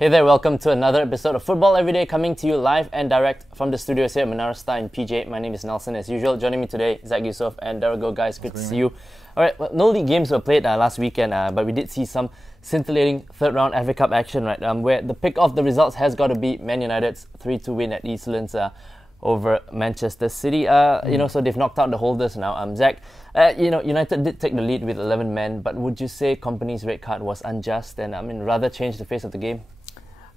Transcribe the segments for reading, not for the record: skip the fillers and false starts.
Hey there, welcome to another episode of Football Everyday, coming to you live and direct from the studios here at Menara Star in PJ. My name is Nelsen, as usual. Joining me today, Zack, Yusof, and Daryl. Guys, good to see you. Alright, well, no league games were played last weekend, but we did see some scintillating third round FA Cup action, right? Where the pick of the results has got to be Man United's 3-2 win at Eastlands over Manchester City. So they've knocked out the holders now. Zack, United did take the lead with 11 men, but would you say Kompany's red card was unjust and rather changed the face of the game?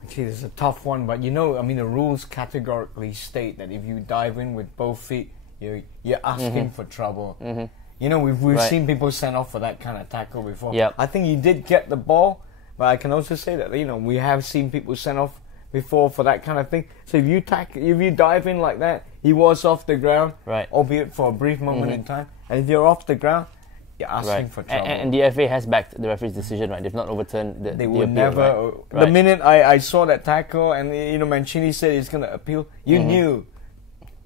Actually, this is a tough one, but the rules categorically state that if you dive in with both feet, you're asking for trouble. We've seen people sent off for that kind of tackle before. Yep. I think you did get the ball, but I can also say that we have seen people sent off before for that kind of thing. So if you dive in like that, he was off the ground, right, albeit for a brief moment in time, and if you're off the ground, you're asking for trouble. And the FA has backed the referee's decision, right? They've not overturned the would appeal, never. Right? The minute I saw that tackle and Mancini said he's going to appeal, you knew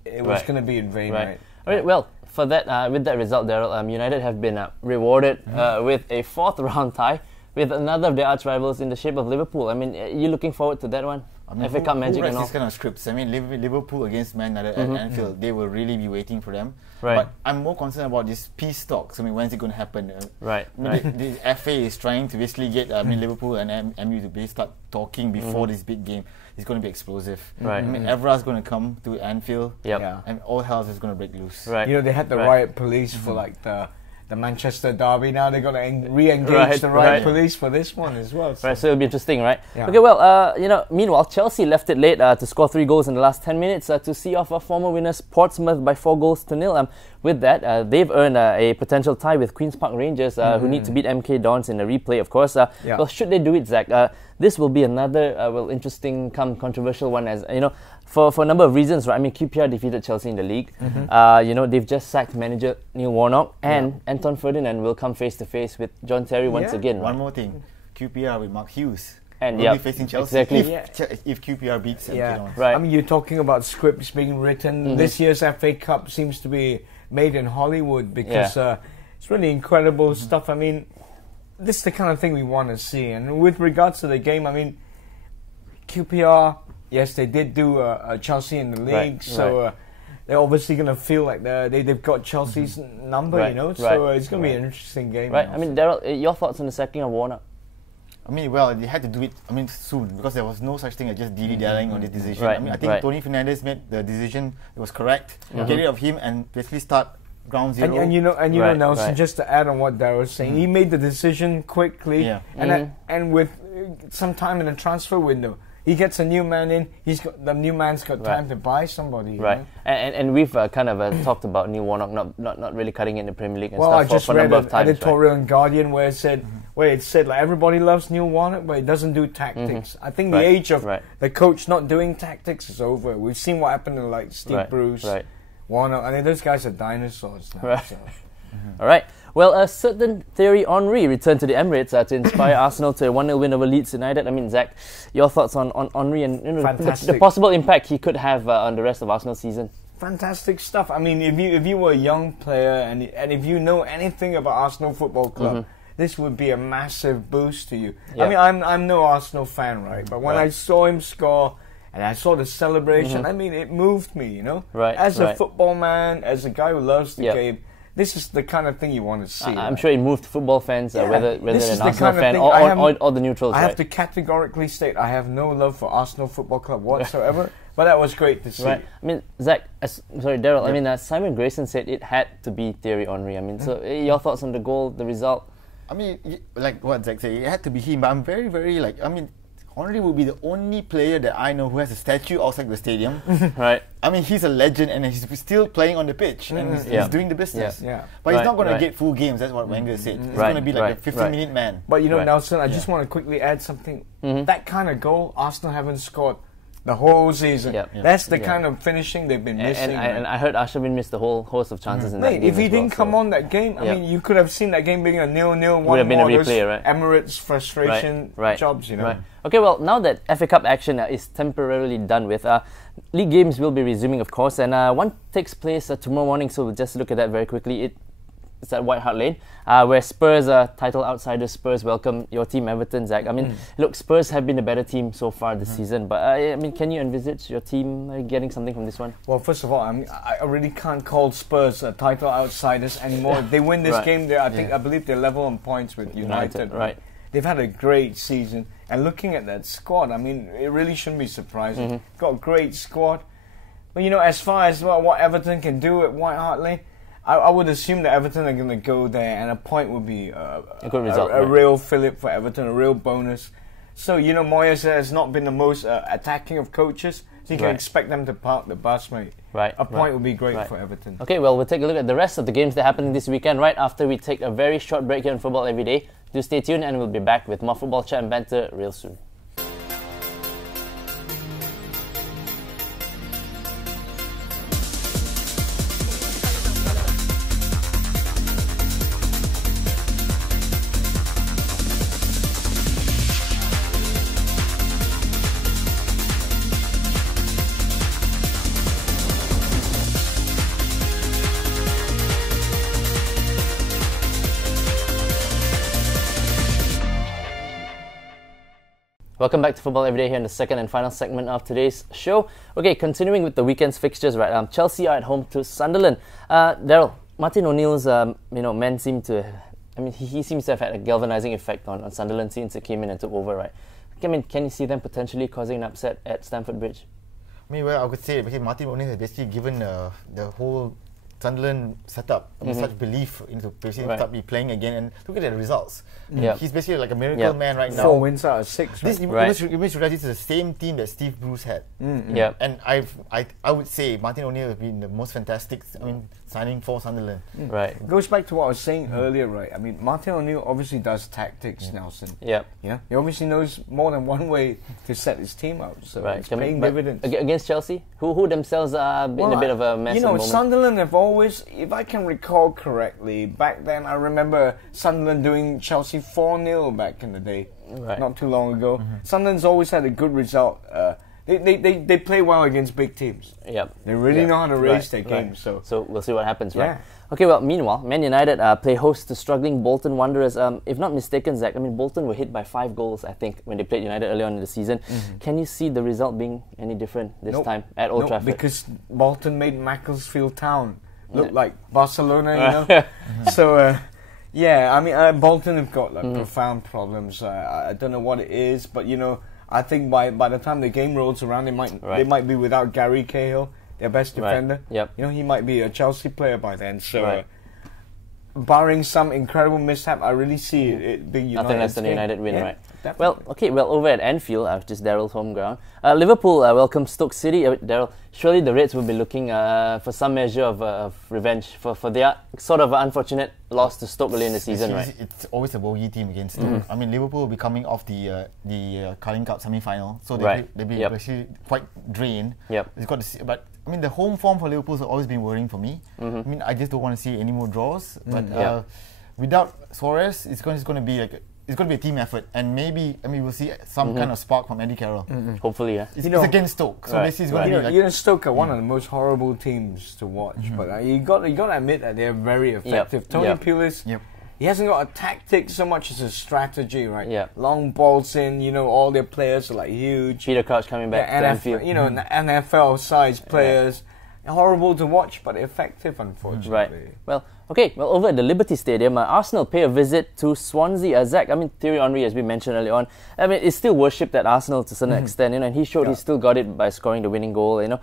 it was going to be in vain, right? Alright, well, for that, with that result, Daryl, United have been rewarded with a fourth round tie with another of their arch rivals in the shape of Liverpool. I mean, are you looking forward to that one? FA Cup magic and all. These kind of scripts? I mean, Liverpool against Man United at Anfield, they will really be waiting for them. Right. But I'm more concerned about these peace talks. I mean, when's it going to happen? The FA is trying to basically get Liverpool and MU to basically start talking before this big game. It's going to be explosive. Right. I mean, Evra's going to come to Anfield, and all hell is going to break loose. Right. They had the riot police for like the Manchester derby. Now they're going to re-engage the riot police for this one as well. So. Right, so it'll be interesting, right? Yeah. Okay, well, meanwhile, Chelsea left it late to score 3 goals in the last 10 minutes to see off former winners Portsmouth by 4 goals to nil. With that, they've earned a potential tie with Queen's Park Rangers, who need to beat MK Dons in a replay, of course. Well, should they do it, Zack? This will be another interesting, controversial one, as for a number of reasons, right? I mean, QPR defeated Chelsea in the league. They've just sacked manager Neil Warnock, and Anton Ferdinand will come face to face with John Terry once again. Right? One more thing, QPR with Mark Hughes. And will be facing Chelsea exactly. if QPR beats MK. Right. I mean, you're talking about scripts being written. This year's FA Cup seems to be made in Hollywood because it's really incredible stuff. I mean, this is the kind of thing we want to see. And with regards to the game, I mean, QPR, yes, they did do Chelsea in the league, so they're obviously going to feel like they've got Chelsea's number, so it's going to be an interesting game. Right. I mean, Daryl, your thoughts on the sacking of Warnock? I mean, well, they had to do it, soon, because there was no such thing as just dilly-dallying on the decision. Right. I think Tony Fernandes made the decision, it was correct, get rid of him and basically start ground zero. And Nelson, just to add on what Daryl was saying, he made the decision quickly, and with some time in the transfer window. He gets a new man in. The new man's got time to buy somebody. Right, and we've talked about Neil Warnock not really cutting in the Premier League and stuff. Well, I just read an editorial in right? Guardian where it said like everybody loves Neil Warnock, but he doesn't do tactics. I think the age of the coach not doing tactics is over. We've seen what happened to like Steve Bruce, Warnock. I mean, those guys are dinosaurs now. Right. So. All right. Well, a certain Thierry Henry returned to the Emirates to inspire Arsenal to a 1-0 win over Leeds United. I mean, Zack, your thoughts on Henry and the possible impact he could have on the rest of Arsenal's season? Fantastic stuff. I mean, if you were a young player and if you know anything about Arsenal Football Club, this would be a massive boost to you. I mean, I'm no Arsenal fan, right? But when I saw him score and I saw the celebration, I mean, it moved me, As a football man, as a guy who loves the game, this is the kind of thing you want to see. I'm sure it moved football fans, whether an Arsenal fan or the neutrals. I have to categorically state I have no love for Arsenal Football Club whatsoever, but that was great to see. Right. I mean, Zack, Daryl, I mean, Simon Grayson said it had to be Thierry Henry. I mean, so your thoughts on the goal, the result? I mean, like what Zack said, it had to be him, but I'm very, very Henry would be the only player that I know who has a statue outside the stadium. Right. I mean, he's a legend and he's still playing on the pitch and he's doing the business. But he's not going to get full games, that's what Wenger said. He's going to be like a 15-minute man. But Nelson, I just want to quickly add something. That kind of goal, Arsenal haven't scored the whole season. That's the kind of finishing they've been missing. And I heard Arshavin missed the whole host of chances in that game. If he didn't come on that game, I mean, you could have seen that game being a 0-0, one of those Emirates frustration jobs, Right. Okay, well, now that FA Cup action is temporarily done with, league games will be resuming, of course, and one takes place tomorrow morning, so we'll just look at that very quickly. It's at White Hart Lane, where Spurs are title outsiders. Spurs welcome your team, Everton, Zack. I mean, look, Spurs have been the better team so far this season, but I mean, can you envisage your team getting something from this one? Well, first of all, I really can't call Spurs title outsiders anymore. If they win this game, I believe they're level on points with United. Right. They've had a great season, and looking at that squad, I mean, it really shouldn't be surprising. Got a great squad, but you know, as far as what Everton can do at White Hart Lane, I would assume that Everton are going to go there, and a point would be a good result, a real fillip for Everton, a real bonus. So, you know, Moyes has not been the most attacking of coaches, so you can expect them to park the bus, mate. A point would be great for Everton. Okay, well, we'll take a look at the rest of the games that are happening this weekend right after we take a very short break here on Football Every Day. Do stay tuned, and we'll be back with more football chat and banter real soon. Welcome back to Football Everyday here in the second and final segment of today's show. Okay, continuing with the weekend's fixtures, right? Chelsea are at home to Sunderland. Daryl, Martin O'Neill's men seem to, he seems to have had a galvanizing effect on Sunderland since it came in and took over, right? I mean, can you see them potentially causing an upset at Stamford Bridge? I mean, well, I would say because Martin O'Neill has basically given the whole Sunderland setup such belief into basically start be playing again, and look at the results. He's basically like a miracle man right now. 4 wins out of 6. This you must realize this is the same team that Steve Bruce had. And I would say Martin O'Neill has been the most fantastic signing for Sunderland. It goes back to what I was saying earlier, right? I mean, Martin O'Neill obviously does tactics, Nelson. You know, he obviously knows more than one way to set his team out. So it's paying dividends. Against Chelsea, who themselves are in a bit of a mess. You know, Sunderland have always, if I can recall correctly, back then I remember Sunderland doing Chelsea 4-0 back in the day, not too long ago. Sunderland's always had a good result. They play well against big teams. They really know how to raise their game. So we'll see what happens, right? Okay, well, meanwhile, Man United play host to struggling Bolton Wanderers. If not mistaken, Zack, I mean, Bolton were hit by 5 goals, I think, when they played United early on in the season. Can you see the result being any different this time at Old Trafford? Because Bolton made Macclesfield Town look like Barcelona, you know? So, I mean, Bolton have got profound problems. I don't know what it is, but, you know, I think by the time the game rolls around, they might be without Gary Cahill, their best defender. You know, he might be a Chelsea player by then. So, barring some incredible mishap, I really see it being United. Nothing less than a United win, right? Definitely. Well, over at Anfield, which is Daryl's home ground, Liverpool welcome Stoke City. Daryl, surely the Reds will be looking for some measure of revenge for their sort of unfortunate loss to Stoke early in the season, right? It's always a bogey team against Stoke. I mean, Liverpool will be coming off the Carling Cup semi-final, so they'll be actually quite drained. It's got to see, but I mean, the home form for Liverpool has always been worrying for me. I mean, I just don't want to see any more draws. But without Suarez, it's going to be like it's going to be a team effort, and maybe we'll see some kind of spark from Eddie Carroll. Hopefully, it's against Stoke, so this is going to be. You know, Stoke are one of the most horrible teams to watch, but you got to admit that they're very effective. Tony Pulis. He hasn't got a tactic so much as a strategy, right? Long balls in, you know, all their players are like huge. Peter Crouch coming back to Anfield. You know, NFL-sized players. Horrible to watch, but effective, unfortunately. Well, over at the Liberty Stadium, Arsenal pay a visit to Swansea. Zack, I mean, Thierry Henry, as we mentioned earlier on, I mean, is still worshipped at Arsenal to a certain extent, you know, and he showed he still got it by scoring the winning goal, you know.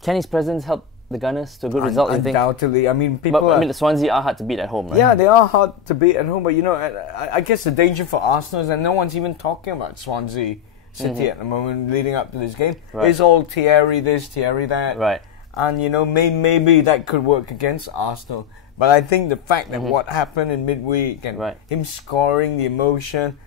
Can his presence help the Gunners to a good result, you think? Undoubtedly. I mean, the Swansea are hard to beat at home, right? Yeah, they are hard to beat at home, but, you know, I guess the danger for Arsenal is that no one's even talking about Swansea City at the moment leading up to this game. It's all Thierry this, Thierry that. And, you know, maybe that could work against Arsenal. But I think the fact that what happened in midweek and him scoring, the emotion,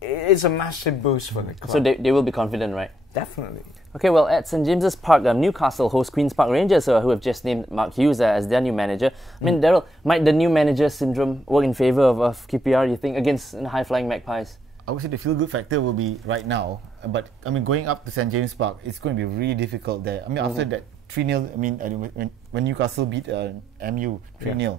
is a massive boost for the club. So they will be confident, right? Definitely. Okay, well, at St James's Park, Newcastle host Queen's Park Rangers, who have just named Mark Hughes as their new manager. I mean, Daryl, might the new manager syndrome work in favour of QPR, you think, against high-flying Magpies? I would say the feel-good factor will be right now. But, I mean, going up to St James Park, it's going to be really difficult there. I mean, after that 3-0, I mean, when Newcastle beat MU 3-0.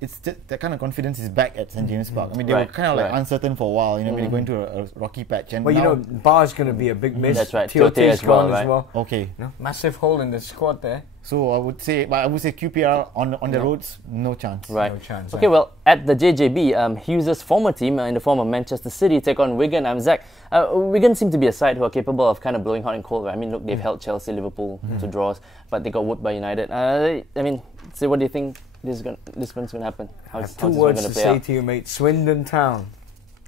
it's just, that kind of confidence is back at St. James Park. I mean, they were kind of like uncertain for a while. You know, they're going through a rocky patch. And well, you know, Bar's going to be a big miss. That's right. Tiote's gone as well. Okay. You know, massive hole in the squad there. So I would say QPR on the roads, no chance. Right. No chance. Okay, well, at the JJB, Hughes' former team in the form of Manchester City take on Wigan. I'm Zack. Wigan seem to be a side who are capable of kind of blowing hot and cold. Right? I mean, look, they've held Chelsea, Liverpool to draws, but they got whooped by United. I mean, so what do you think this one's going to happen? How's two words to say to you, mate. Swindon Town.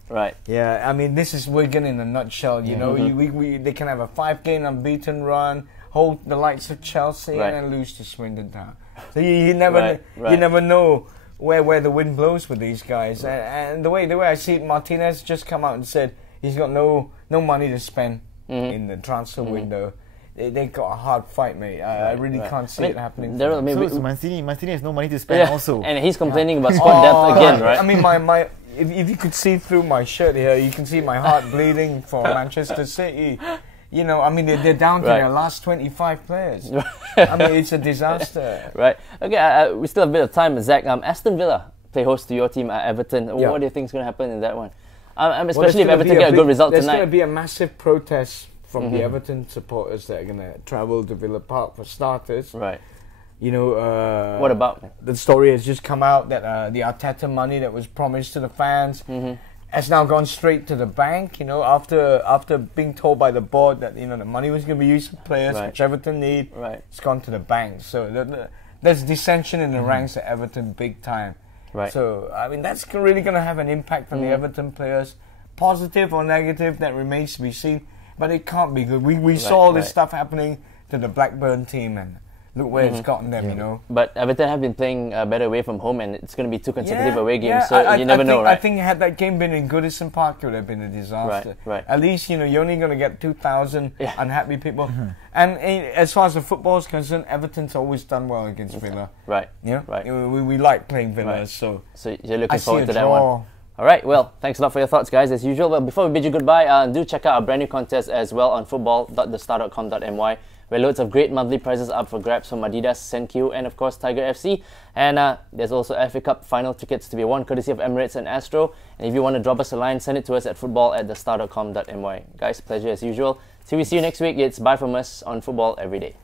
Right. Yeah, I mean, this is Wigan in a nutshell. You know, they can have a 5-game unbeaten run, hold the likes of Chelsea, and then lose to Swindon Town. So you never know where the wind blows with these guys. And the way I see it, Martinez just come out and said he's got no money to spend in the transfer window. They got a hard fight, mate. I really can't see it happening. So Man City has no money to spend also. And he's complaining about squad depth again, right? I mean, my if you could see through my shirt here, you can see my heart bleeding for Manchester City. You know, I mean, they're down to their last 25 players. I mean, it's a disaster. Right. Okay, we still have a bit of time, Zack. Aston Villa play host to your team at Everton. What do you think is going to happen in that one? Especially if Everton get a good result tonight. There's going to be a massive protest from the Everton supporters that are going to travel to Villa Park for starters. Right. You know, what about the story has just come out that the Arteta money that was promised to the fans has now gone straight to the bank. You know, after being told by the board that the money was going to be used for players which Everton need, it's gone to the bank. So there's dissension in the ranks at Everton big time. Right. So I mean that's really going to have an impact on the Everton players, positive or negative. That remains to be seen. But it can't be good. We saw this stuff happening to the Blackburn team, and look where it's gotten them, you know. But Everton have been playing better away from home, and it's going to be 2 consecutive away games, so you never know, right? I think had that game been in Goodison Park, it would have been a disaster. Right. At least, you're only going to get 2,000 unhappy people. And as far as the football is concerned, Everton's always done well against Villa. Right. Yeah. Right. We like playing Villa, so you're looking forward to that one. All right, well, thanks a lot for your thoughts, guys, as usual. Well, before we bid you goodbye, do check out our brand new contest as well on football.thestar.com.my, where loads of great monthly prizes are up for grabs from Adidas, Senq, and of course Tiger FC. And there's also FA Cup final tickets to be won, courtesy of Emirates and Astro. And if you want to drop us a line, send it to us at football@thestar.com.my. Guys, pleasure as usual. Till we see you next week, it's bye from us on Football Every Day.